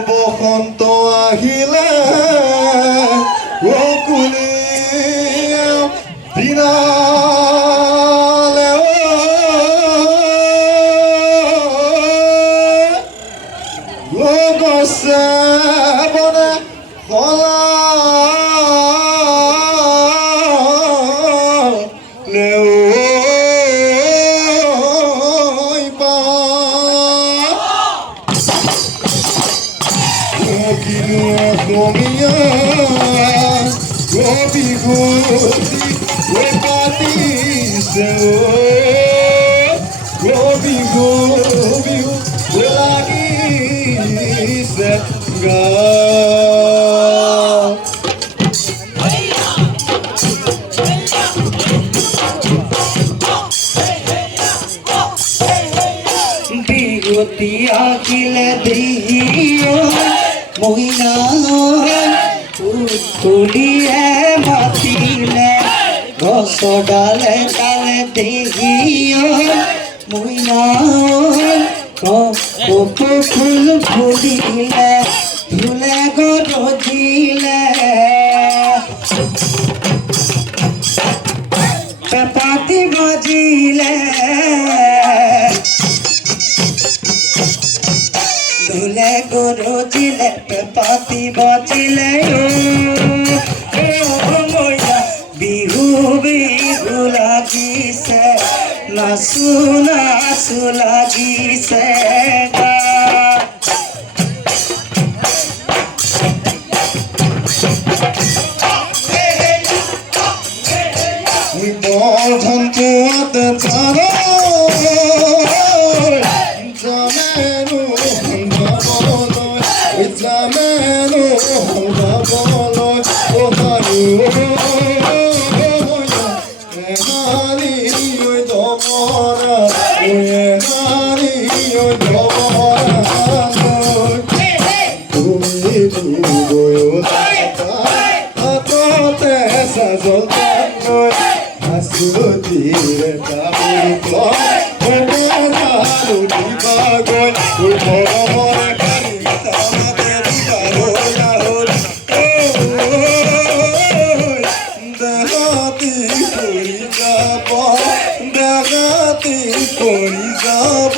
বসন্ত আহিলে কুলি দিনালে গছে বনে বিগতি আখিলে দেহিও মহিনা তুলিয়ে মাতিলে গছ ডালে ডালে দেহিও মহিনা ফুল ফুলিলে ফুলে গজিলে পেপাতি বাজিলে ধুলে গরজিলে পেপাতি বাজিলে বিহু বিহু লাগিছে নাচু নাচু লাগিছে ধন্তুয়াতে পারো জামেনো জামেনো হলবলয় ও হারু নারী ওই দমরা নারী ওই দমরা তুমি দুবয় হাততে সাজল আসুদিরে কাবুল কলে জালু দিবাগয় ওই মরমরে কালি তামাতে দিবারো নাহল দেহাতি করি যাব দেহাতি করি যাব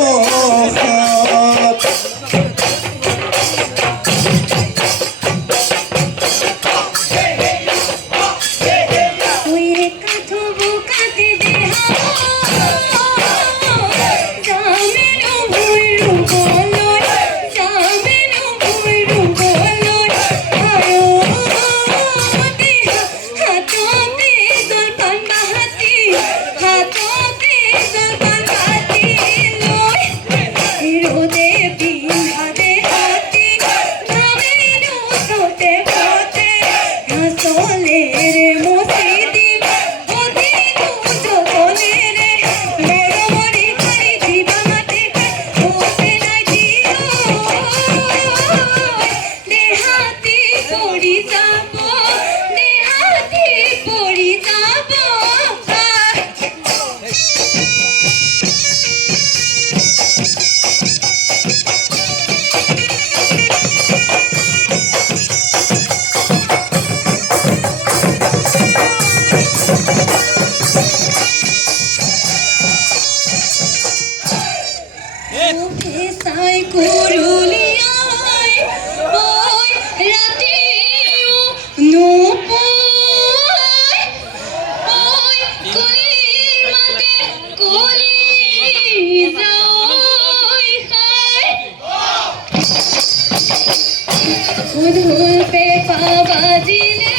সাজিলে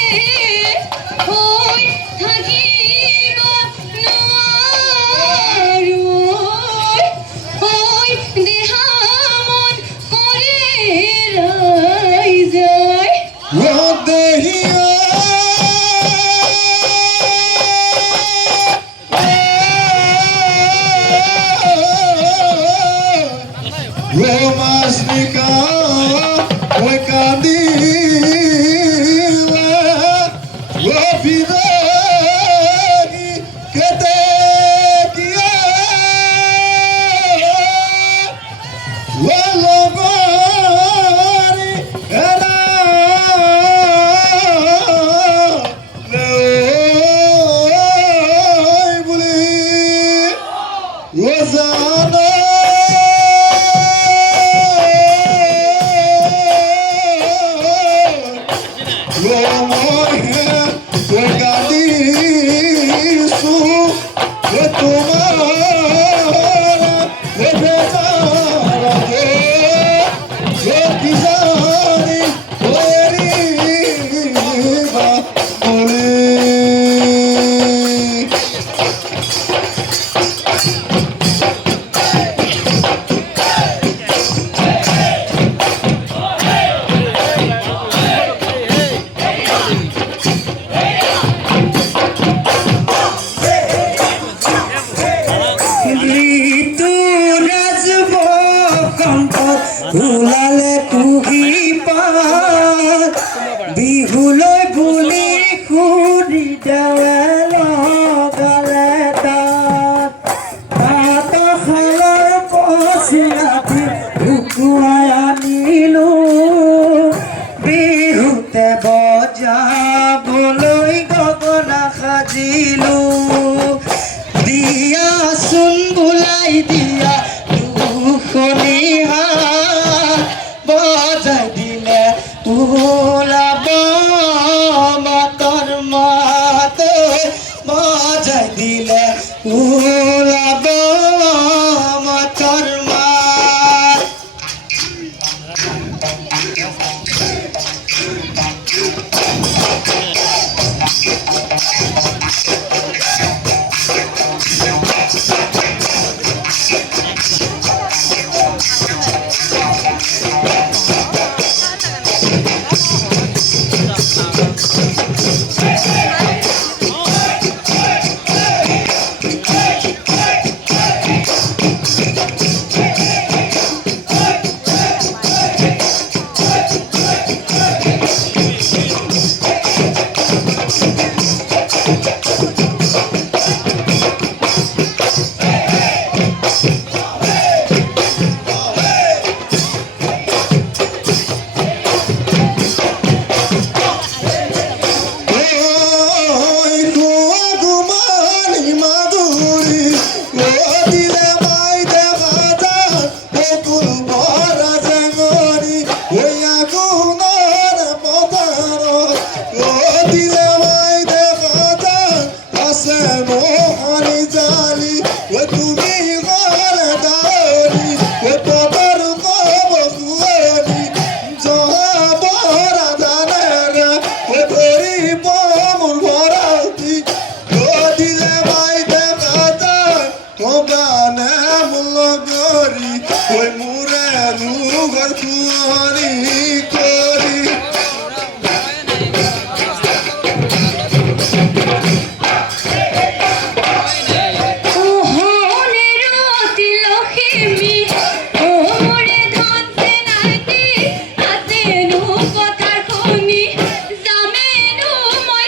হৈ থাকিব নোৱাৰো হৈ দেহা মন কৰে ৰৈ যায় Dihya Romasnica, oi candila, rapidez, que te quiero, logori, era, leoi buli, Rosana. ওলালে কুহি পাত বিহুলৈ বুলি খুৰি দেৱে লগালে তাত শালৰ পচিলাটি শুকুৱাই আনিলো বিহুতে বজাবলৈ গগনা সাজিলো দিয়াচোন বোলাই দিয়া দুখনি বজাই দিলে ওলাব মাতৰ মাত বজাই দিলে ওলাব মাতৰ মাত জামেনো মই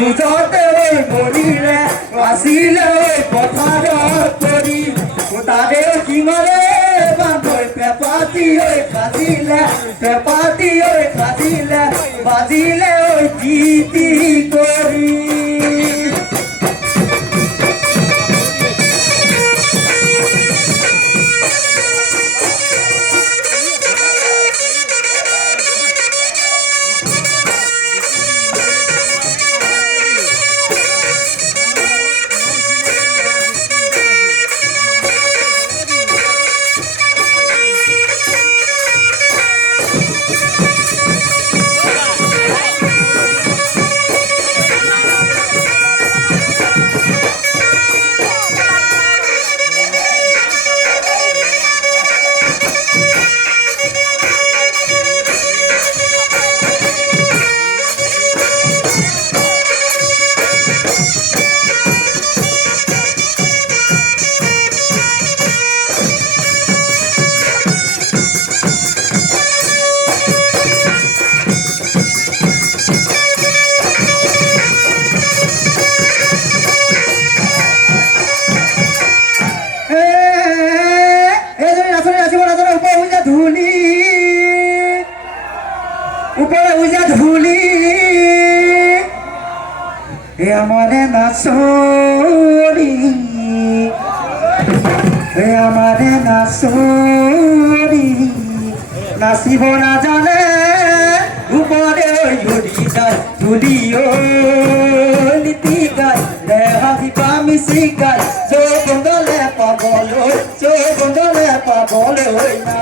যুঁজতে মৰিলে আছিলে পথাৰত পৰি তাৰে কিঙৰে বান্ধৈ পেপাতি খাজিলে বাজিলে গীতি কৰি উপরে উজা ধুলি আমারে নাচরি আমারে নাচরি নাচিব না জানে উপরে ধুলি যায় ধুলিও নীতি গায় দেহাদিপা মিশি গায় চৌবন্দলে পাবলৈ না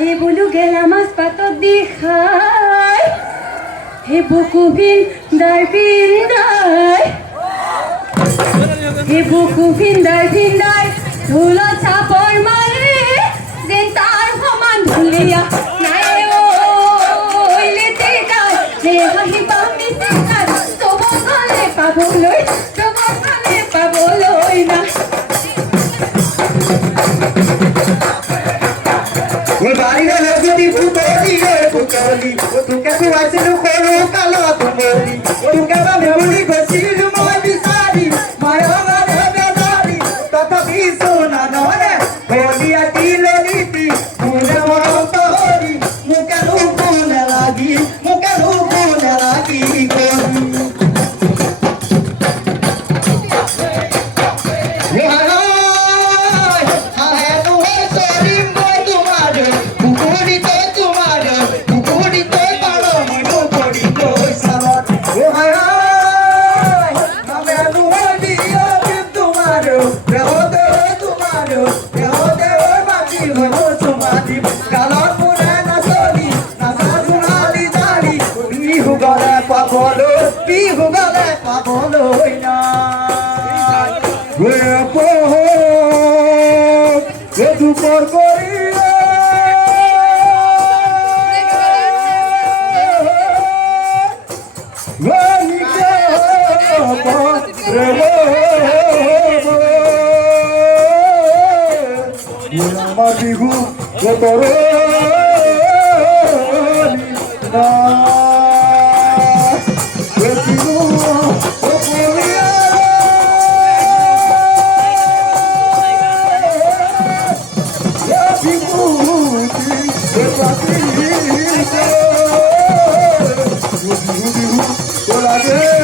হে বলু গেলা মাছ পাতত দি খাই হে বুকু ভিন্দাই ধুল চাপৰ মাৰে যেন তাৰ সমান ধুলীয়া নাই লেতে গায় যে হাঁহিবা মিছে গায় চব ফালে পাবলৈ না বাড়িরে যদি ফুটলি তোকে খুৱাইছিলো সৰু কালত তুমলি তোকে মেমৰি গৈছিলো মই বিচাৰি মায়ঙৰে বেজাৰি তথাপি সোনা নৰে ভলিয়া দিলে নীতি মোৰে মৰম পাহৰি মোকে লোভ নালাগি বিহু গলে পাবলৈ না দুপৰ কৰি আমাৰ বিহু বতৰে Olha